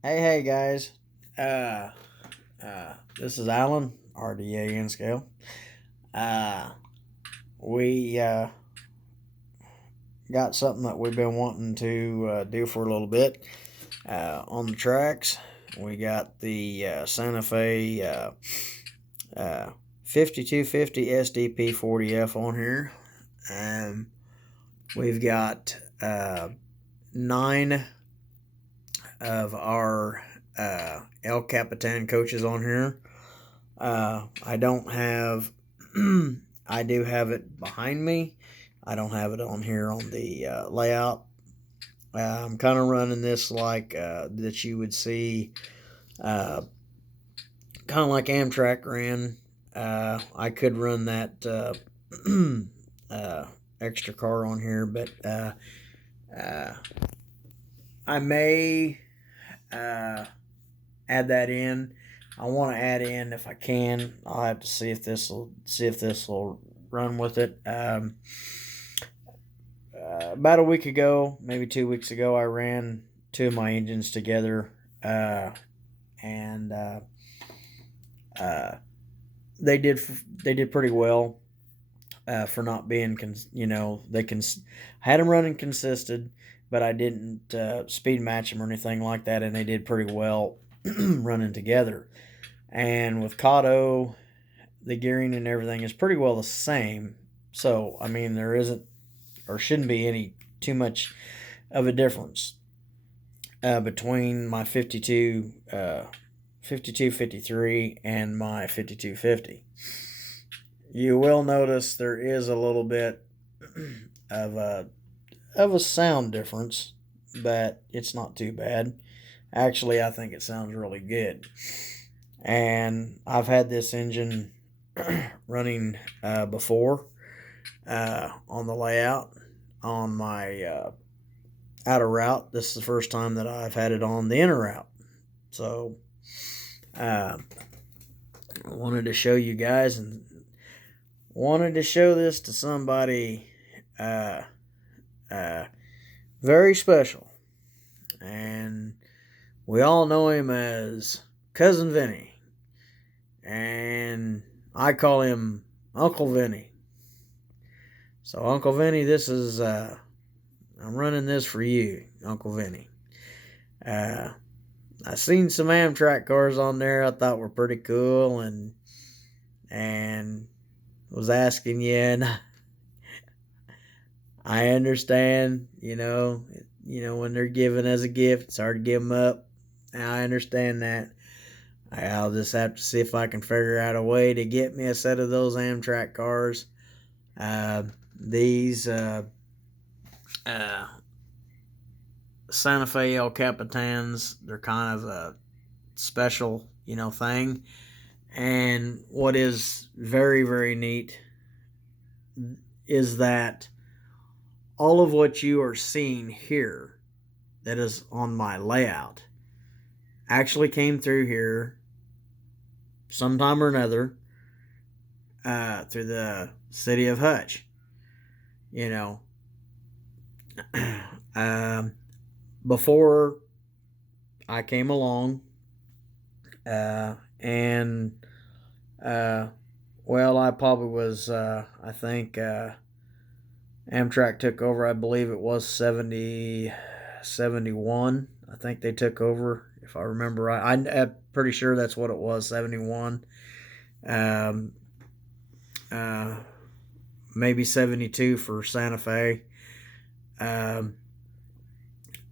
Hey guys. Uh, this is Alan, RDA in scale. Uh, we got something that we've been wanting to do for a little bit on the tracks. We got the Santa Fe 5250 SDP40F on here. Um, we've got 9 of our El Capitan coaches on here. I don't have, I do have it behind me. I don't have it on here on the layout. I'm kind of running this like that you would see, kind of like Amtrak ran. I could run that extra car on here, but uh, I may add that in. I want to add in if I can. I'll have to see if this will run with it. About a week ago, maybe 2 weeks ago, I ran 2 of my engines together, and uh, they did pretty well for not being had them running consistent, but I didn't speed match them or anything like that, and they did pretty well running together. And with Kato, the gearing and everything is pretty well the same. So, I mean, there isn't or shouldn't be any too much of a difference between my 5253 and my 5250. You will notice there is a little bit of a sound difference, but it's not too bad. Actually, I think it sounds really good. And I've had this engine running before on the layout on my outer route. This is the first time that I've had it on the inner route. So I wanted to show you guys and wanted to show this to somebody uh, very special. And we all know him as Cousin Vinny. And I call him Uncle Vinny. So, Uncle Vinny, this is, I'm running this for you, Uncle Vinny. I seen some Amtrak cars on there I thought were pretty cool, and was asking you, and I understand, when they're given as a gift, it's hard to give them up. I understand that. I'll just have to see if I can figure out a way to get me a set of those Amtrak cars. These Santa Fe El Capitans, they're kind of a special, thing. And what is very, very neat is that all of what you are seeing here that is on my layout actually came through here sometime or another through the city of Hutch. You know, before I came along, and well, I probably was, I think Amtrak took over, I believe it was 71. I think they took over, if I remember right. I'm pretty sure that's what it was, 71. Um, uh, Maybe 72 for Santa Fe.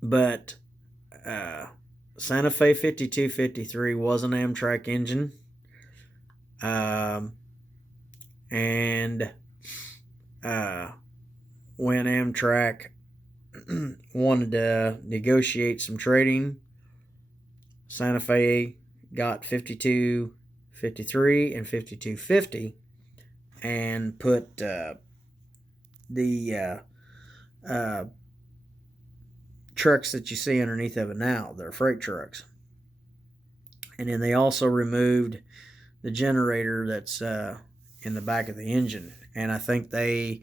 But Santa Fe 5253 was an Amtrak engine. And when Amtrak wanted to negotiate some trading, Santa Fe got 5253 and 5250 and put the trucks that you see underneath of it now. They're freight trucks. And then they also removed the generator that's in the back of the engine. And I think they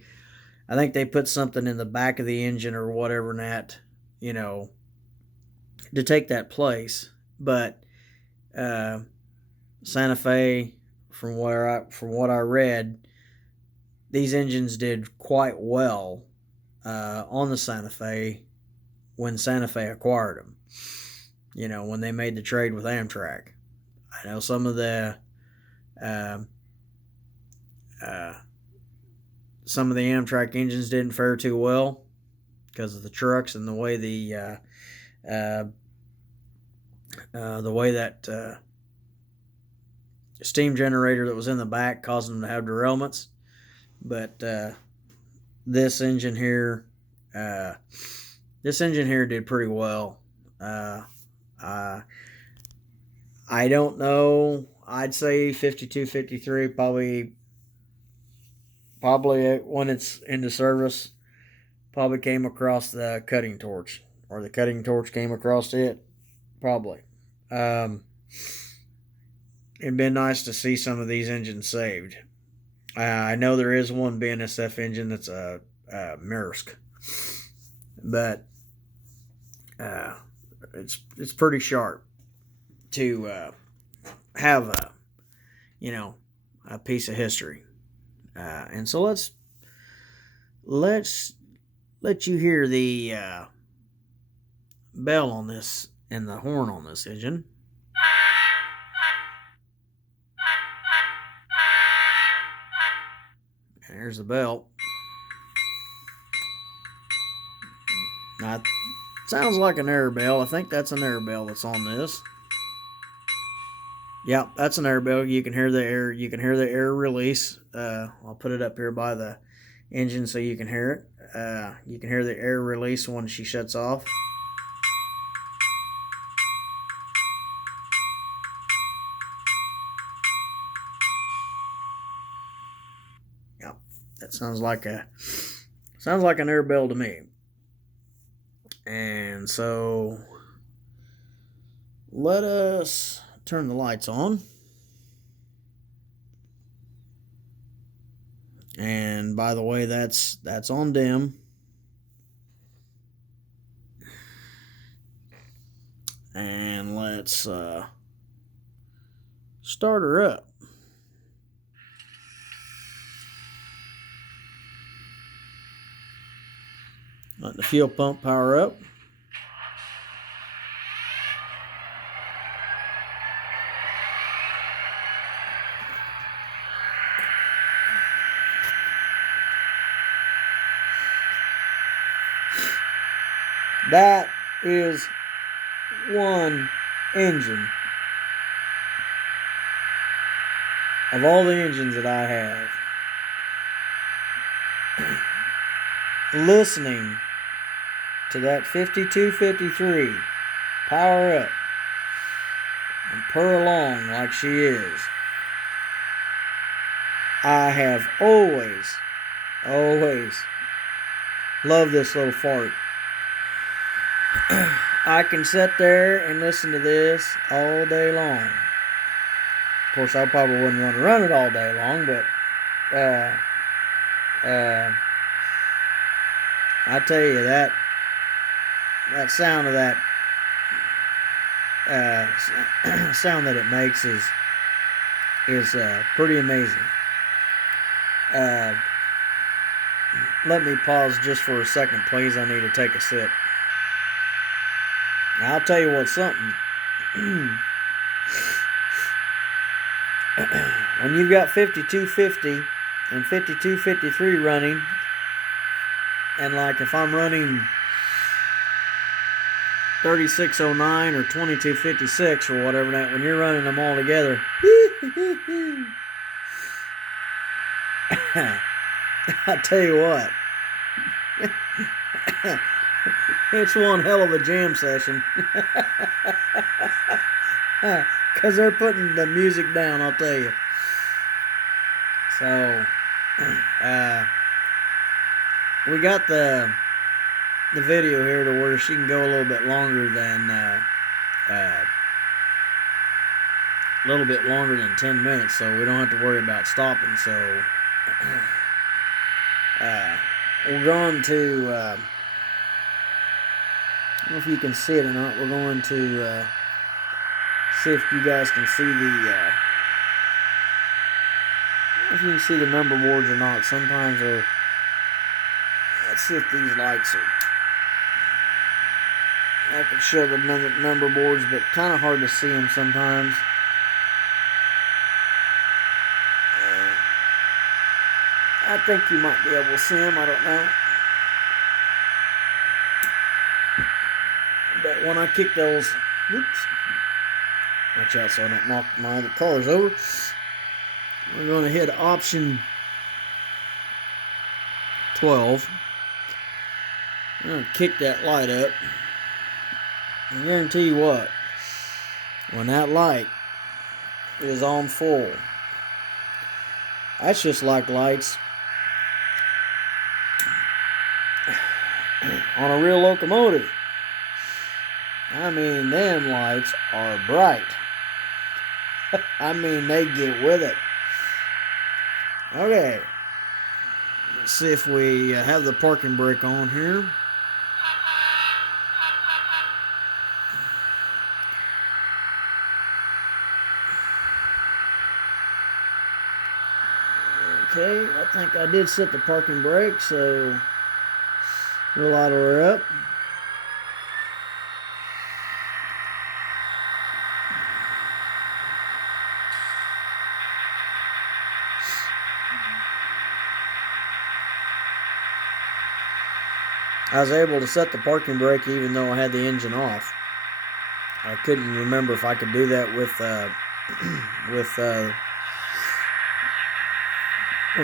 put something in the back of the engine or whatever, that, to take that place. but Santa Fe, from what I read, these engines did quite well on the Santa Fe when Santa Fe acquired them. You know, when they made the trade with Amtrak. I know some of the Amtrak engines didn't fare too well because of the trucks and the way that steam generator that was in the back caused them to have derailments. But this engine here did pretty well. I don't know. I'd say 52, 53 probably when it's into service probably came across the cutting torch, or the cutting torch came across it. Probably. It'd been nice to see some of these engines saved. I know there is one BNSF engine that's a Maersk, but it's pretty sharp to have a piece of history. And so let's let you hear the bell on this and the horn on this engine. And there's the bell. Now, it sounds like an air bell. I think that's an air bell that's on this. Yep, that's an air bell. You can hear the air. You can hear the air release. I'll put it up here by the engine so you can hear it. You can hear the air release when she shuts off. Yep, that sounds like an air bell to me. And so let us turn the lights on. And by the way, that's on dim. And let's start her up. Let the fuel pump power up. That is one engine of all the engines that I have. Listening to that 5253 power up and purr along like she is, I have always loved this little fart. I can sit there and listen to this all day long. Of course, I probably wouldn't want to run it all day long, but I tell you, that sound of that sound that it makes is pretty amazing. Let me pause just for a second, please. I need to take a sip. Now, I'll tell you what's something. When you've got 5250 and 5253 running, and like if I'm running 3609 or 2256 or whatever that, when you're running them all together, I tell you what, it's one hell of a jam session. Because they're putting the music down, I'll tell you. So, we got the video here to where she can go a little bit longer than 10 minutes, so we don't have to worry about stopping. So we're going to I don't know if you can see it or not. We're going to See if you guys can see if you can see the number boards or not. Sometimes they're. Let's see if these lights are. I can show the number boards, but kind of hard to see them sometimes. I think you might be able to see them. I don't know. But when I kick those, whoops, watch out so I don't knock my other cars over. We're going to hit option 12. I'm going to kick that light up. I guarantee you what, when that light is on full, that's just like lights on a real locomotive. I mean, them lights are bright. I mean, they get with it. Okay. Let's see if we have the parking brake on here. Okay, I think I did set the parking brake, so we'll auto her up. I was able to set the parking brake even though I had the engine off. I couldn't remember if I could do that with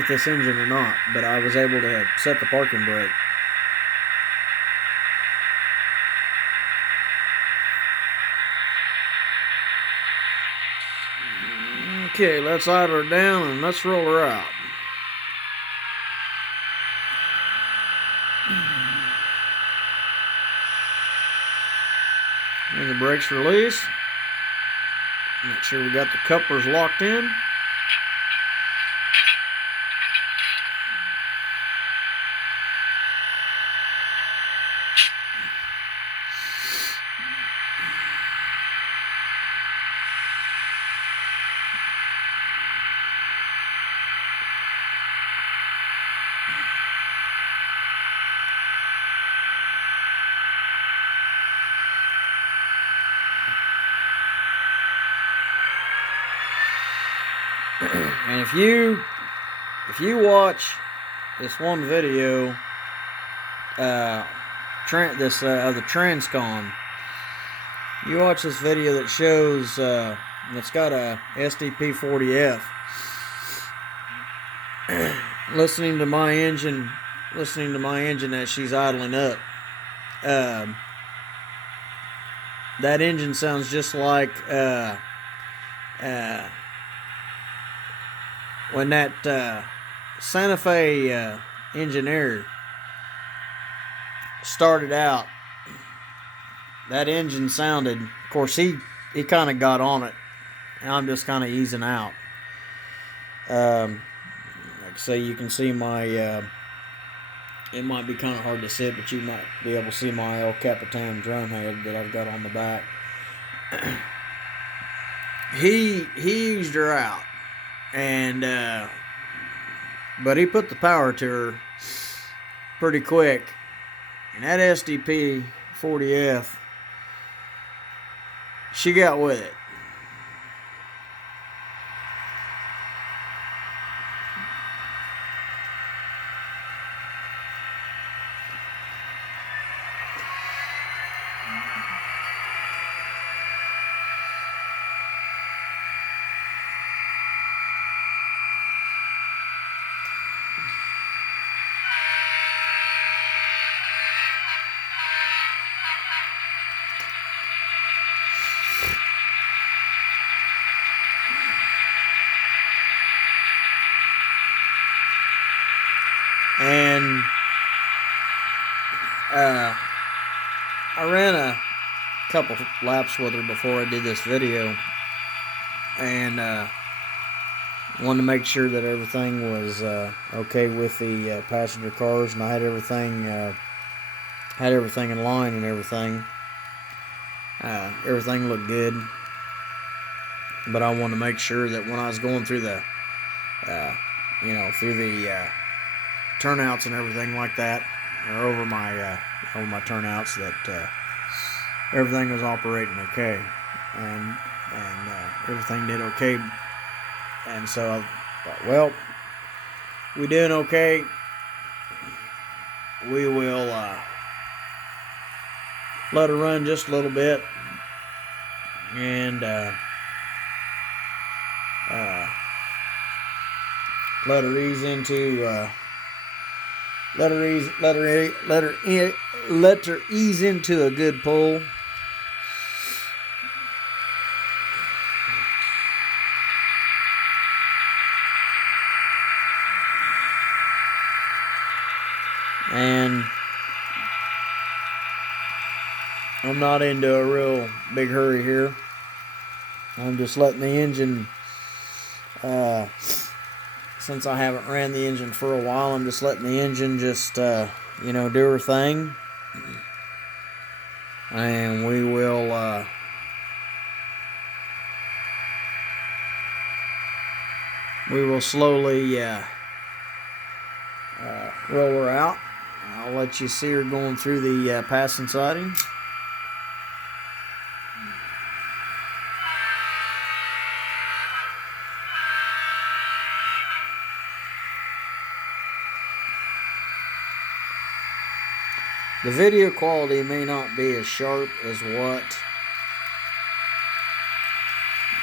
this engine or not, but I was able to set the parking brake. Okay, let's idle her down and let's roll her out. And the brakes release. Make sure we got the couplers locked in. And if you watch this one video, of the Transcon, you watch this video that shows it's got a SDP40F. listening to my engine as she's idling up. That engine sounds just like when that Santa Fe engineer started out. That engine sounded, of course, he kind of got on it, and I'm just kind of easing out. Like I say, you can see my, it might be kind of hard to see, but you might be able to see my old Capitan drum head that I've got on the back. He eased her out, and but he put the power to her pretty quick, and that SDP40F, she got with it. And I ran a couple laps with her before I did this video, and wanted to make sure that everything was okay with the passenger cars, and I had everything in line and everything. Everything looked good. but I want to make sure that when I was going through the, through the turnouts and everything like that, or over my turnouts, that everything was operating okay, and everything did okay. And so I thought, well, we doing okay. We will let her run just a little bit, and let her ease into let her ease into a good pull. And I'm not into a real big hurry here. I'm just letting the engine, since I haven't ran the engine for a while, I'm just letting the engine just, do her thing. And we will, slowly roll her out. I'll let you see her going through the passing siding. The video quality may not be as sharp as what.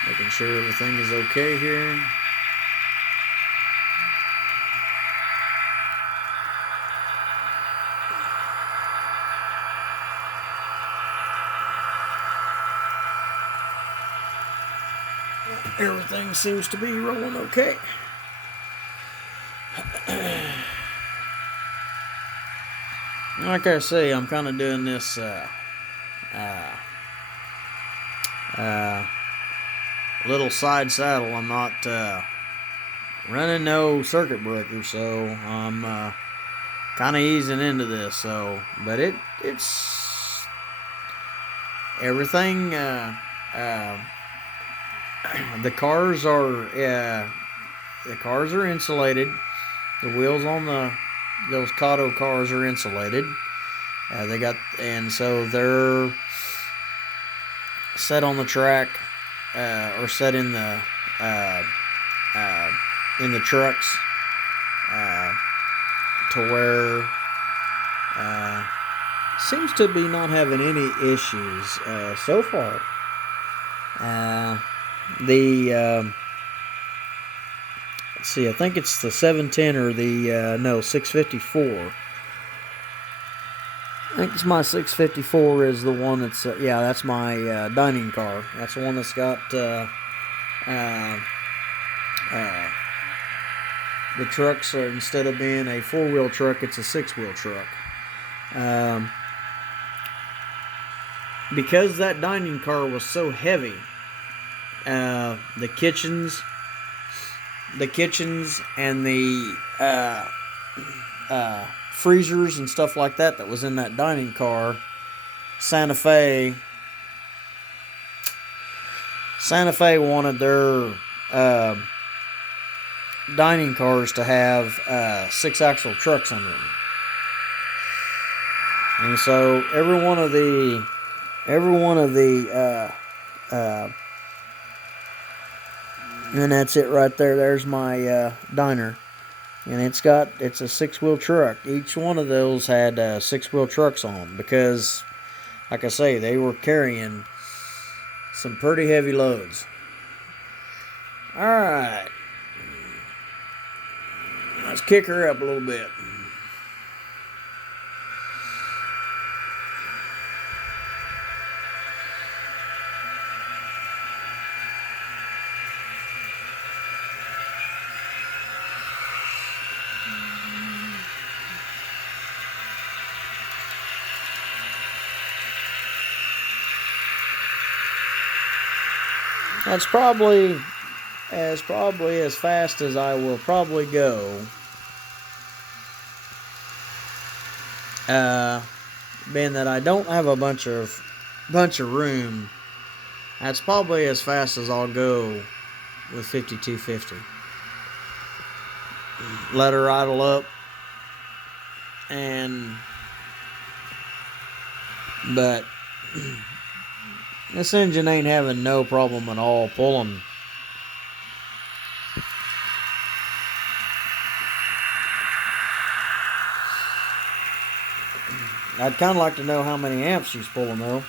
Making sure everything is okay here. Everything seems to be rolling okay. Like I say, I'm kind of doing this little side saddle. I'm not running no circuit breaker, so I'm kind of easing into this. So, but it's everything. The cars are insulated. The wheels on those Kato cars are insulated. And so they're set on the track, or set in the trucks, to where seems to be not having any issues so far. Let's see, I think it's the 710 or the 654. I think it's my 654 is the one that's that's my dining car. That's the one that's got the trucks. Instead of being a 4-wheel truck, it's a 6-wheel truck. Because that dining car was so heavy, the kitchens and the freezers and stuff like that was in that dining car, Santa Fe wanted their dining cars to have 6-axle trucks under them. And so every one of the and that's it right there. There's my diner. And it's a 6-wheel truck. Each one of those had 6-wheel trucks on them because, like I say, they were carrying some pretty heavy loads. Alright. Let's kick her up a little bit. That's probably as fast as I will probably go. Being that I don't have a bunch of room That's probably as fast as I'll go with 5250. Let her idle up, but this engine ain't having no problem at all pulling. I'd kind of like to know how many amps she's pulling though.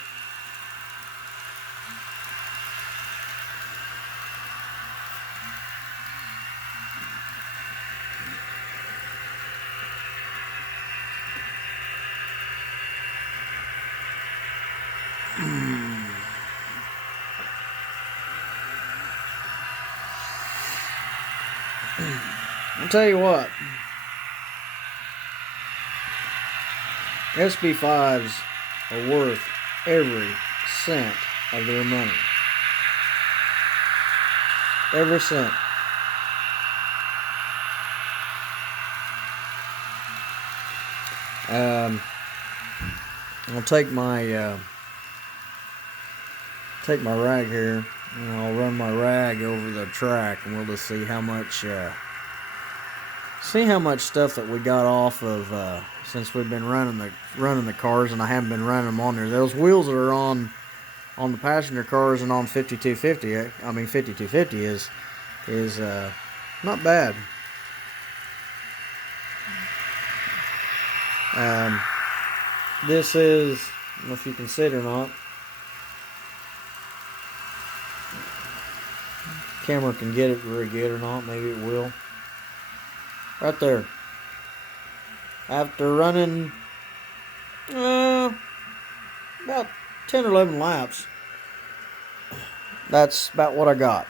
I'll tell you what, SB5s are worth every cent of their money. Every cent. I'll take my rag here, and I'll run my rag over the track, and we'll just see how much stuff that we got off of since we've been running the cars, and I haven't been running them on there. Those wheels that are on the passenger cars and on 5250 is not bad. This is, I don't know if you can see it or not. Camera can get it very good or not, maybe it will. Right there. After running about 10 or 11 laps, that's about what I got.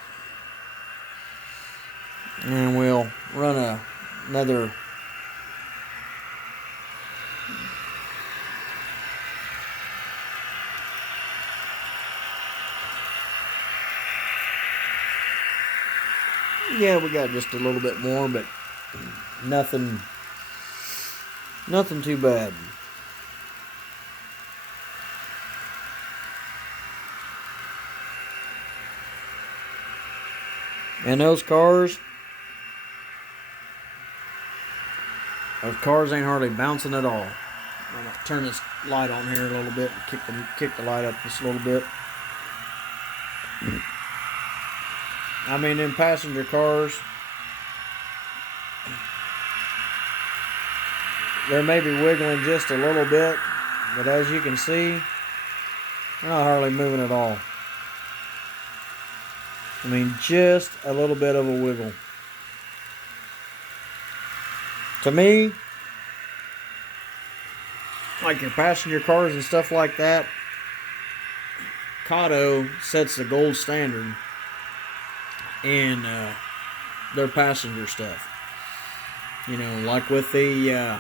And we'll run another yeah, we got just a little bit more, but nothing too bad. And those cars ain't hardly bouncing at all. I'm gonna turn this light on here a little bit and kick the light up just a little bit. I mean, in passenger cars, they may be wiggling just a little bit, but as you can see, they're not hardly moving at all. I mean, just a little bit of a wiggle. To me, like your passenger cars and stuff like that, Kato sets the gold standard in their passenger stuff. You know, like with the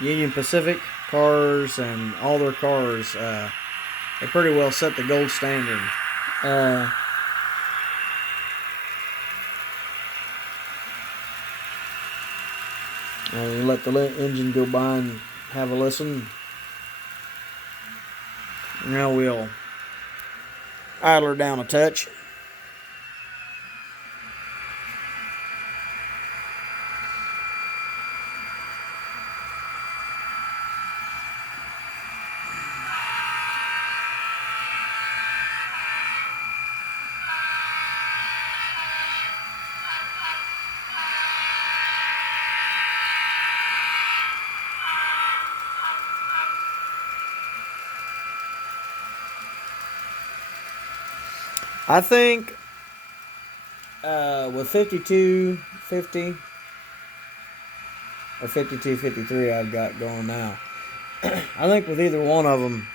Union Pacific cars and all their cars, they pretty well set the gold standard. You let the engine go by and have a listen. Now we'll idle her down a touch. I think with 5250 or 5253 I've got going now, I think with either one of them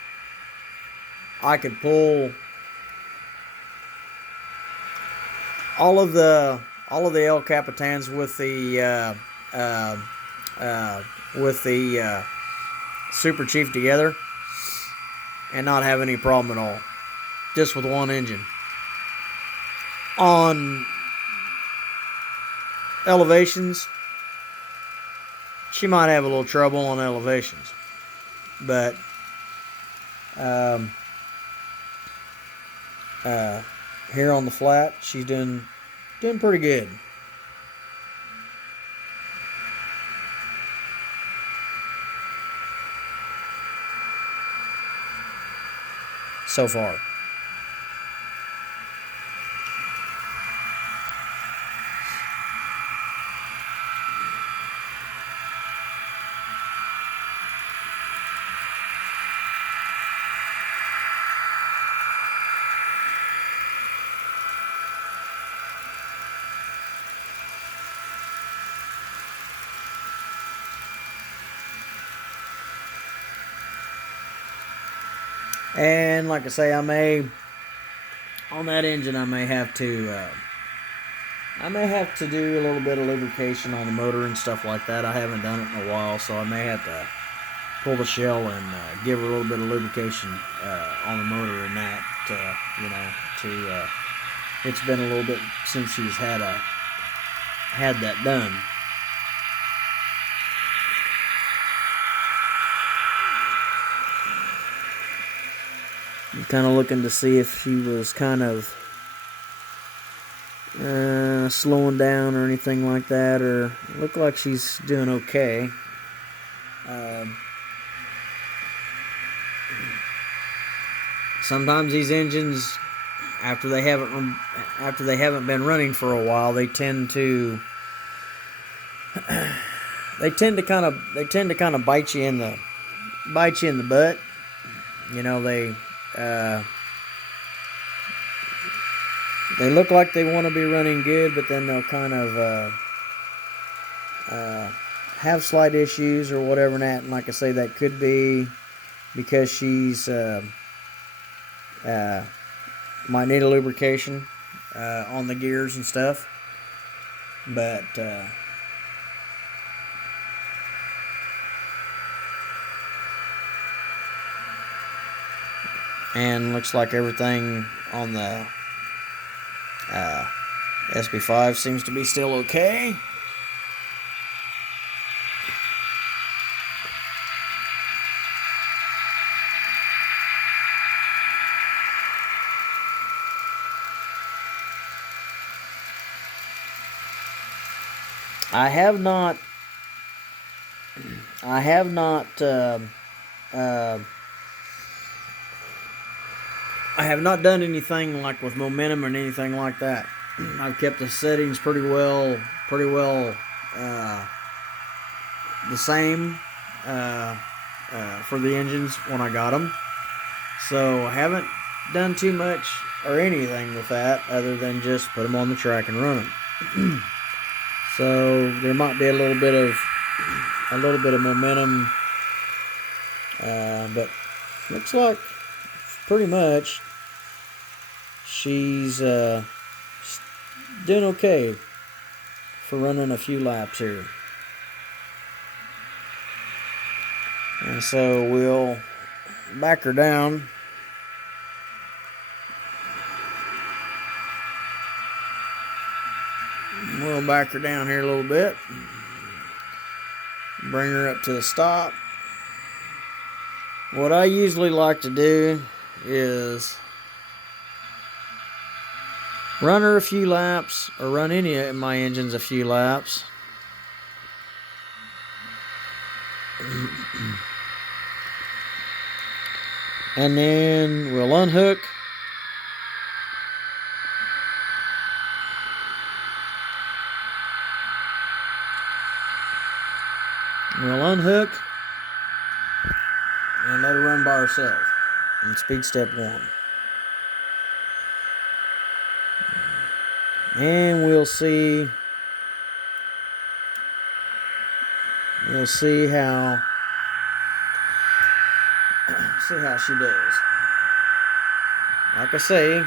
I could pull all of the El Capitans with the Super Chief together and not have any problem at all, just with one engine. On elevations, she might have a little trouble on elevations, but Um, here on the flat, she's doing pretty good. So far. And like I say, on that engine, I may have to do a little bit of lubrication on the motor and stuff like that. I haven't done it in a while, so I may have to pull the shell and give her a little bit of lubrication on the motor and that, it's been a little bit since she's had that done. I'm kind of looking to see if she was kind of slowing down or anything like that, or look like she's doing okay. Sometimes these engines, after they haven't been running for a while, they tend to kind of bite you in the butt. They look like they want to be running good, but then they'll kind of have slight issues or whatever. And like I say, that could be because she's might need a lubrication on the gears and stuff. But and looks like everything on the SB5 seems to be still okay. I have not done anything like with momentum or anything like that. I've kept the settings pretty well the same for the engines when I got them. So I haven't done too much or anything with that other than just put them on the track and run them. So there might be a little bit of momentum, but looks like pretty much she's doing okay for running a few laps here. And so we'll back her down. We'll back her down here a little bit. Bring her up to a stop. What I usually like to do is run her a few laps, or run any of my engines a few laps. And then we'll unhook. We'll unhook and let her run by herself in speed step 1. And we'll see how she does. Like I say,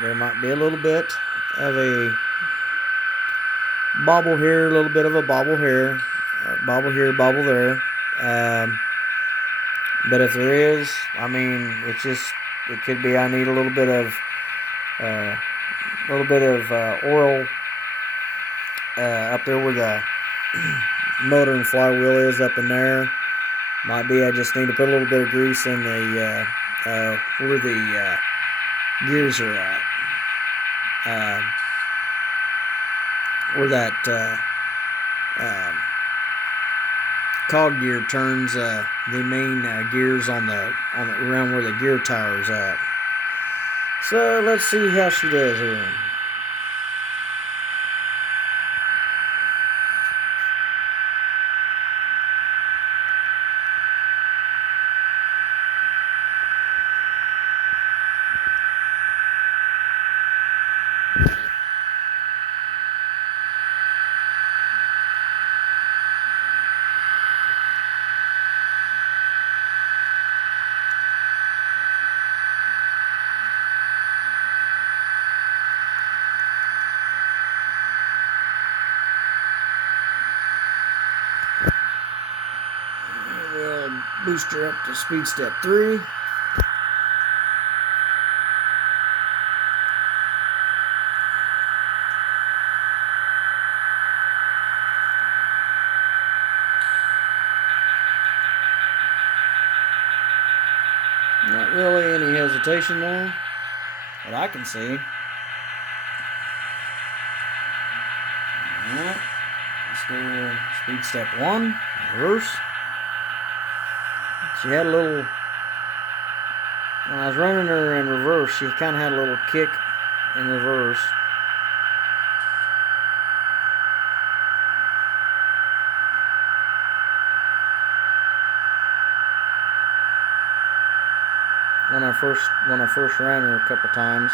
there might be a little bit of a bobble here, a little bit of a bobble here. Bobble here, bobble there. But if there is, I mean, it could be I need a little bit of oil up there where the motor and flywheel is up in there. Might be I just need to put a little bit of grease in the where the gears are at. Where that cog gear turns the main gears on the around where the gear tower is at. So let's see how she does here. We'll boost her up to speed step 3. Not really any hesitation there, that I can see. Alright, let's go speed step 1, reverse. She had a little, when I was running her in reverse, she kind of had a little kick in reverse. When I first ran her a couple times.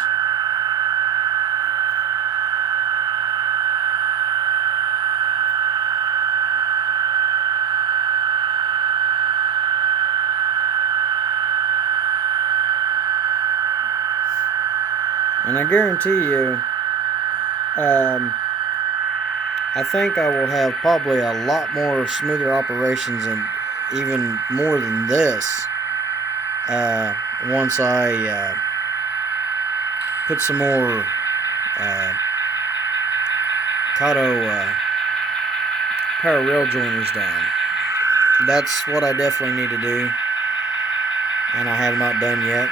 And I guarantee you, I think I will have probably a lot more smoother operations and even more than this once I put some more Kato power rail joiners down. That's what I definitely need to do, and I have not done yet.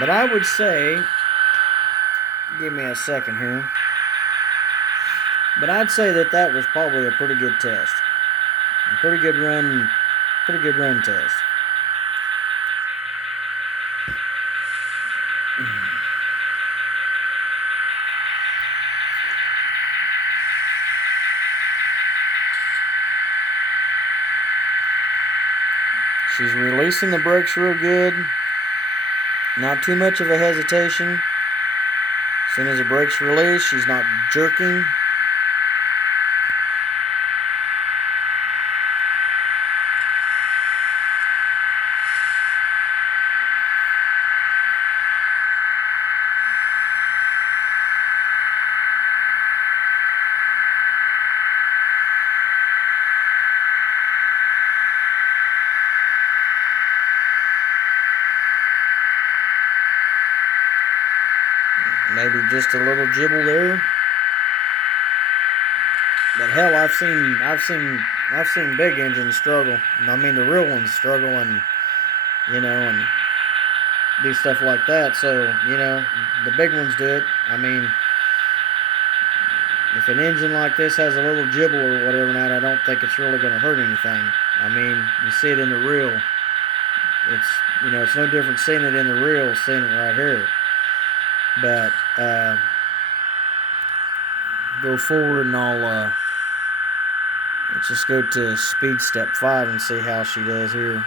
But I would say, give me a second here, but I'd say that was probably a pretty good test. A pretty good run test. She's releasing the brakes real good. Not too much of a hesitation. As soon as the brakes release, she's not jerking. Maybe just a little jibble there. But hell, I've seen big engines struggle. I mean, the real ones struggle, and and do stuff like that. So the big ones do it. I mean, if an engine like this has a little jibble or whatever, I don't think it's really going to hurt anything. I mean, you see it in the reel. It's it's no different seeing it in the reel, seeing it right here. But go forward, and I'll let's just go to speed step 5 and see how she does here.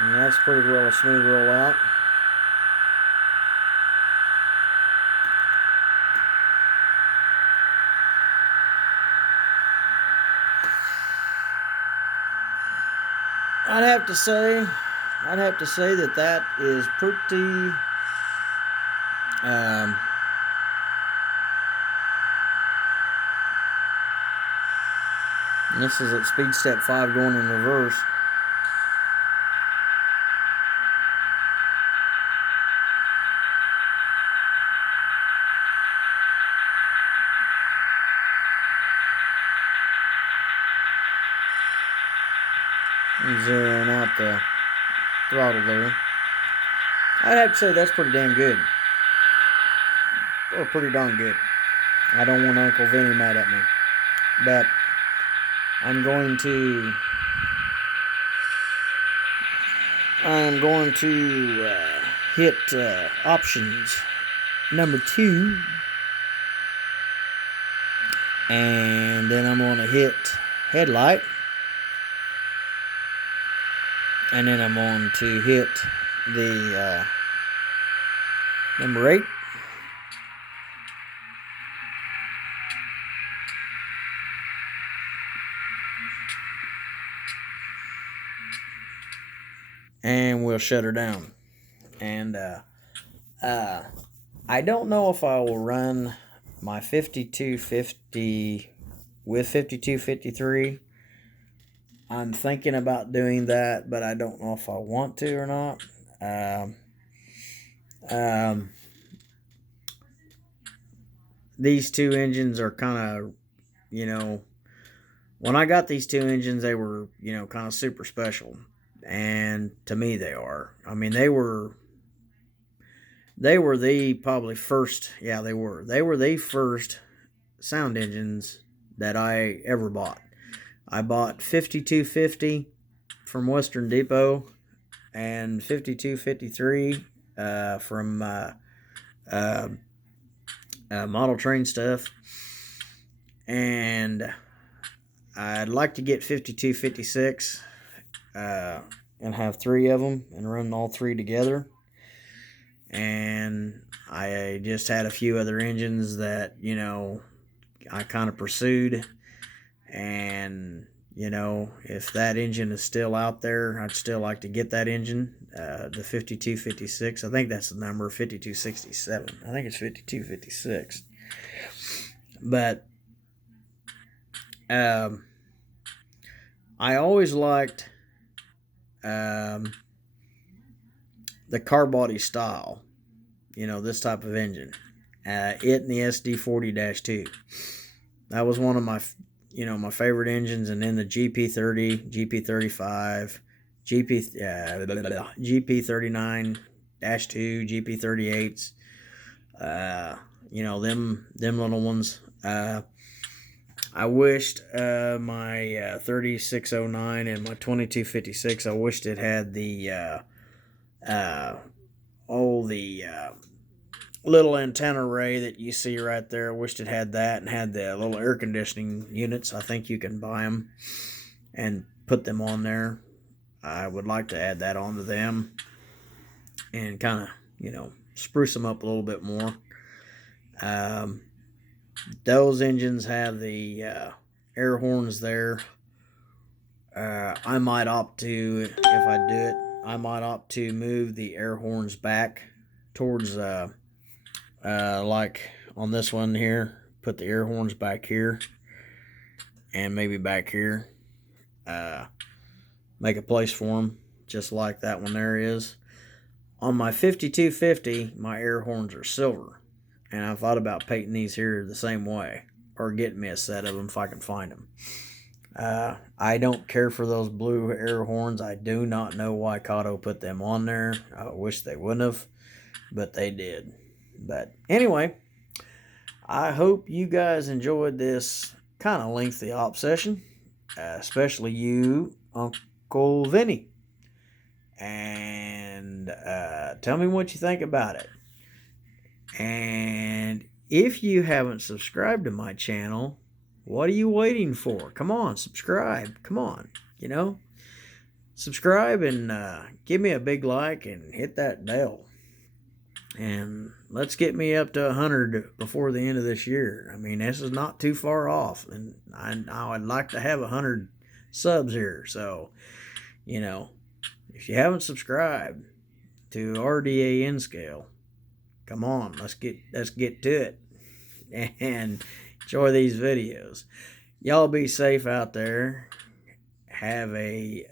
And that's pretty well a smooth rollout. I'd have to say that is pretty and this is at speed step 5 going in reverse. Zeroing out the throttle there. I'd have to say that's pretty damn good. Or pretty darn good. I don't want Uncle Vinny mad at me. But I'm going to hit options number 2. And then I'm going to hit headlight. And then I'm going to hit the number 8. And we'll shut her down. And I don't know if I will run my 5250 with 5253. I'm thinking about doing that, but I don't know if I want to or not. These two engines are kind of, when I got these two engines, they were, kind of super special. And to me, they are. I mean, they were the probably first, they were the first sound engines that I ever bought. I bought 5250 from Western Depot and 5253 from Model Train Stuff. And I'd like to get 5256 and have 3 of them and run all 3 together. And I just had a few other engines that, I kind of pursued. And, if that engine is still out there, I'd still like to get that engine, the 5256. I think that's the number, 5267. I think it's 5256. But I always liked the car body style, this type of engine. It and the SD40-2. That was one of my my favorite engines. And then the GP30, GP35, GP39-2, GP38s, them little ones. I wished my 3609 and my 2256, I wished it had the little antenna array that you see right there. I wished it had that and had the little air conditioning units. I think you can buy them and put them on there. I would like to add that onto them and kind of, spruce them up a little bit more. Those engines have the air horns there. I might opt to, if I do it, I might opt to move the air horns back towards like on this one here, put the air horns back here and maybe back here. Make a place for them just like that one there is. On my 5250, my air horns are silver, and I thought about painting these here the same way, or getting me a set of them if I can find them. I don't care for those blue air horns. I do not know why Kato put them on there. I wish they wouldn't have, but they did. But anyway, I hope you guys enjoyed this kind of lengthy op session, especially you, Uncle Vinny. And tell me what you think about it. And if you haven't subscribed to my channel, what are you waiting for? Come on, subscribe. Come on, subscribe and give me a big like and hit that bell. And let's get me up to 100 before the end of this year. I mean, this is not too far off, and I would like to have 100 subs here. So, if you haven't subscribed to RDAN scale, come on, let's get to it and enjoy these videos. Y'all be safe out there. Have a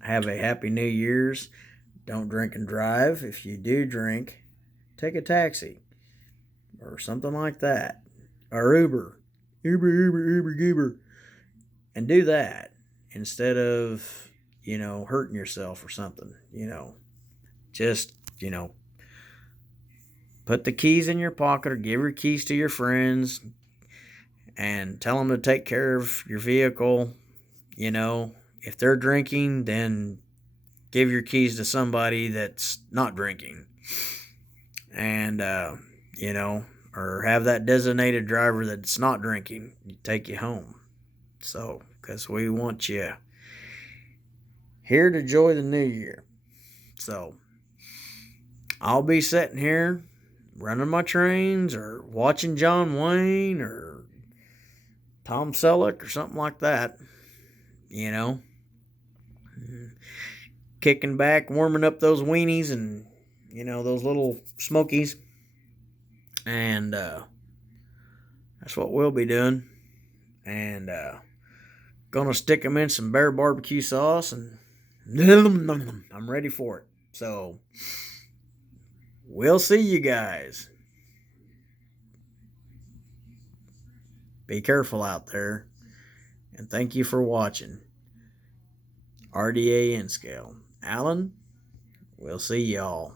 happy New Year's. Don't drink and drive. If you do drink, take a taxi or something like that, or Uber, and do that. instead of, hurting yourself or something, just, put the keys in your pocket or give your keys to your friends and tell them to take care of your vehicle. If they're drinking, then give your keys to somebody that's not drinking. And, or have that designated driver that's not drinking take you home. So, because we want you here to enjoy the new year. So, I'll be sitting here running my trains or watching John Wayne or Tom Selleck or something like that. Kicking back, warming up those weenies and, those little smokies. And that's what we'll be doing. And gonna stick them in some Bear barbecue sauce, and I'm ready for it. So we'll see you guys. Be careful out there, and thank you for watching. RDA N scale. Alan, we'll see y'all.